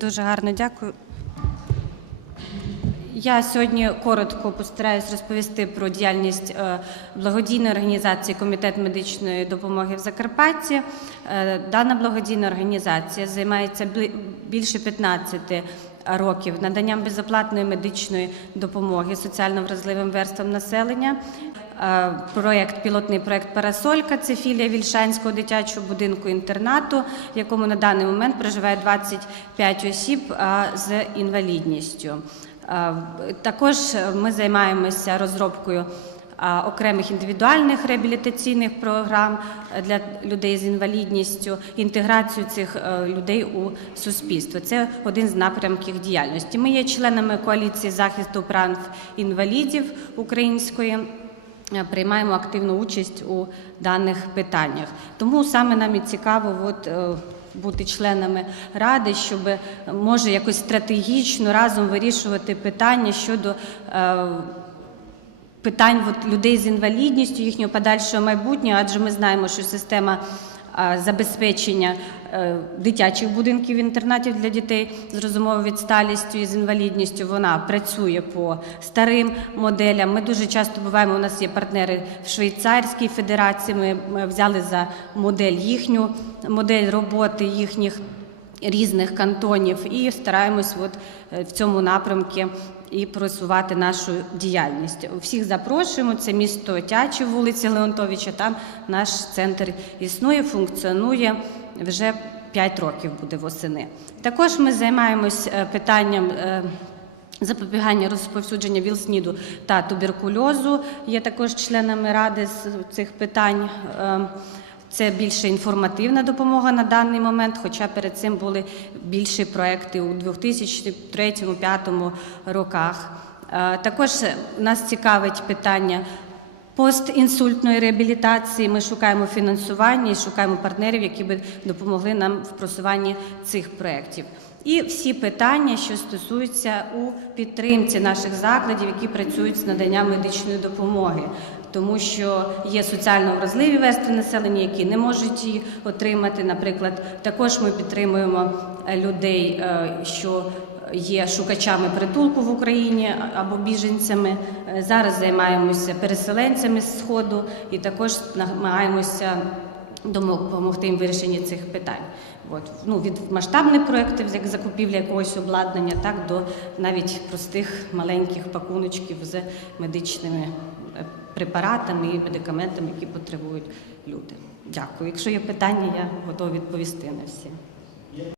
Дуже гарно дякую. Я сьогодні коротко постараюсь розповісти про діяльність е, благодійної організації Комітет медичної допомоги в Закарпатті. Е, Дана благодійна організація займається більше 15 років наданням безоплатної медичної допомоги соціально вразливим верствам населення. Е, Проєкт, пілотний проєкт Парасолька це філія Вільшанського дитячого будинку інтернату, в якому на даний момент проживає 25 осіб з інвалідністю. Е, Також ми займаємося розробкою окремих індивідуальних реабілітаційних програм е, для людей з інвалідністю, інтеграцію цих людей у суспільство. Це один з напрямків діяльності. Ми є членами коаліції захисту прав інвалідів української. Е, Приймаємо активну участь у даних питаннях. Тому саме нам і цікаво от, е, бути членами ради, щоб е, може якось стратегічно разом вирішувати питання щодо питань от, людей з інвалідністю, їхнього подальшого майбутнього, адже ми знаємо, що система забезпечення е, дитячих будинків інтернатів для дітей з розумовою відсталістю і з інвалідністю вона працює по старим моделям. Ми дуже часто буваємо. У нас є партнери в Швейцарській Федерації. Ми, взяли за модель їхню модель роботи їхніх різних кантонів і стараємось от е, в цьому напрямку і просувати нашу діяльність. Всіх запрошуємо. Це місто Тячі, вулиця Леонтовича. Там наш центр існує, функціонує вже 5 років буде восени. Також ми займаємось е, питанням. е, Запобігання розповсюдження ВІЛ-СНІДу та туберкульозу є також членами ради з цих питань. Це більше інформативна допомога на даний момент, хоча перед цим були більші проекти у 2003-2005 роках. Е, Також нас цікавить питання постінсультної реабілітації. Ми шукаємо фінансування і шукаємо партнерів, які би допомогли нам в просуванні цих проєктів. І всі питання, що стосуються у підтримці наших закладів, які працюють з наданням медичної допомоги, тому що є соціально вразливі верстви населення, які не можуть її отримати. Наприклад, також ми підтримуємо е, людей, е, що є шукачами притулку в Україні або біженцями. Е, Зараз займаємося переселенцями з сходу і також намагаємося допомогти їм вирішенні цих питань. От. Ну, від масштабних проєктів, як закупівля якогось обладнання, так до навіть простих маленьких пакуночків з медичними е, препаратами і медикаментами, які потребують люди. Дякую. Якщо є питання, я готова відповісти на всі.